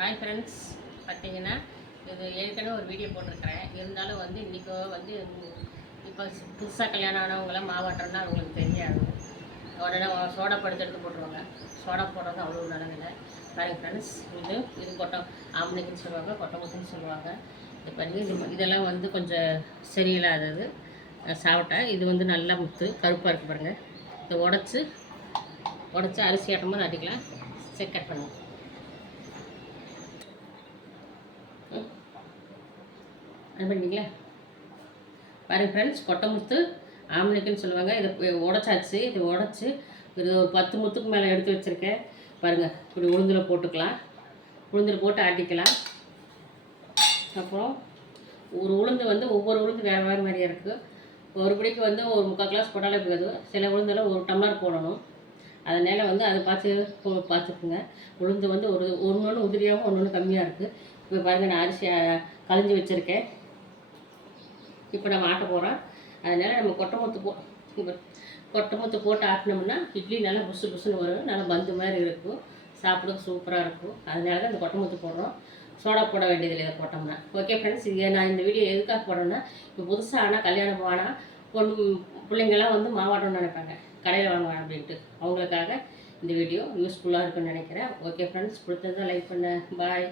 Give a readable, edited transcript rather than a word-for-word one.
Hi friends, பார்த்தீங்கன்னா இது ஏற்கனவே ஒரு வீடியோ போட்டிருக்கிறேன். இருந்தாலும் வந்து இன்றைக்கோ வந்து இப்போ புதுசாக கல்யாணம் ஆனவங்களாம் மாவாட்டம்னா அவங்களுக்கு தெரியாது. உடனே சோடா படுத்து எடுத்து போட்டுருவாங்க. சோடா போடுறது அவ்வளோ நல்லதில்லை. பாருங்கள் ஃப்ரெண்ட்ஸ், இது கொட்டை ஆம்பளைக்குன்னு சொல்லுவாங்க, கொட்டை முத்துன்னு சொல்லுவாங்க. இப்போ இதெல்லாம் வந்து கொஞ்சம் சரியில்லாதது சாப்பிட்டேன். இது வந்து நல்லா முத்து கருப்பாக இருக்குது பாருங்கள். இதை உடச்சி அரிசி ஆட்டமாக அடிக்கலாம். சரி, கட் பண்ணுங்கள். அது பண்ணிங்களா பாருங்கள் ஃப்ரெண்ட்ஸ், கொட்டை முத்து ஆம்பளைக்குன்னு சொல்லுவாங்க. இதை உடச்சாச்சு. இதை உடச்சி இது ஒரு 10 முத்துக்கு மேலே எடுத்து வச்சுருக்கேன். பாருங்கள், இப்படி உளுந்தில் போட்டுக்கலாம். உளுந்தில் போட்டு ஆட்டிக்கலாம். அப்புறம் ஒரு உளுந்து வந்து ஒவ்வொரு உளுந்து வேறு வேறு மாதிரியாக இருக்குது. ஒரு பிடிக்கு வந்து ஒரு 3/4 கிளாஸ் போட்டாலே போதும். சில உளுந்தெல்லாம் 1 டம்ளர் போடணும். அதனால் வந்து அதை பார்த்துக்குங்க. உளுந்து வந்து ஒன்று உதிரியாகவும் ஒன்று கம்மியாக இருக்குது. இப்போ பாருங்கள், நான் அரிசி களைஞ்சி வச்சுருக்கேன். இப்போ நம்ம ஆட்ட போகிறோம். அதனால் நம்ம கொட்டை முத்து போட்டு ஆட்டினோம்னா இட்லி நல்லா புசு புசுன்னு வரும். நல்லா பந்து மாதிரி இருக்கும். சாப்பிட சூப்பராக இருக்கும். அதனால தான் இந்த கொட்டை முத்து போடுறோம். சோடா போட வேண்டியதில்லை இதை போட்டோம்னா. ஓகே ஃப்ரெண்ட்ஸ், நான் இந்த வீடியோ எதுக்காக போடுறேன்னா, இப்போ புதுசாக ஆனால் கல்யாணம் போனால் பிள்ளைங்கள்லாம் வந்து மாவாட்டம்னு நினைப்பாங்க, கடையில் வாங்குவாங்க அப்படின்ட்டு. அவங்களுக்காக இந்த வீடியோ யூஸ்ஃபுல்லாக இருக்குன்னு நினைக்கிறேன். ஓகே ஃப்ரெண்ட்ஸ், பிடிச்சிருந்தா லைக் பண்ண. பாய்.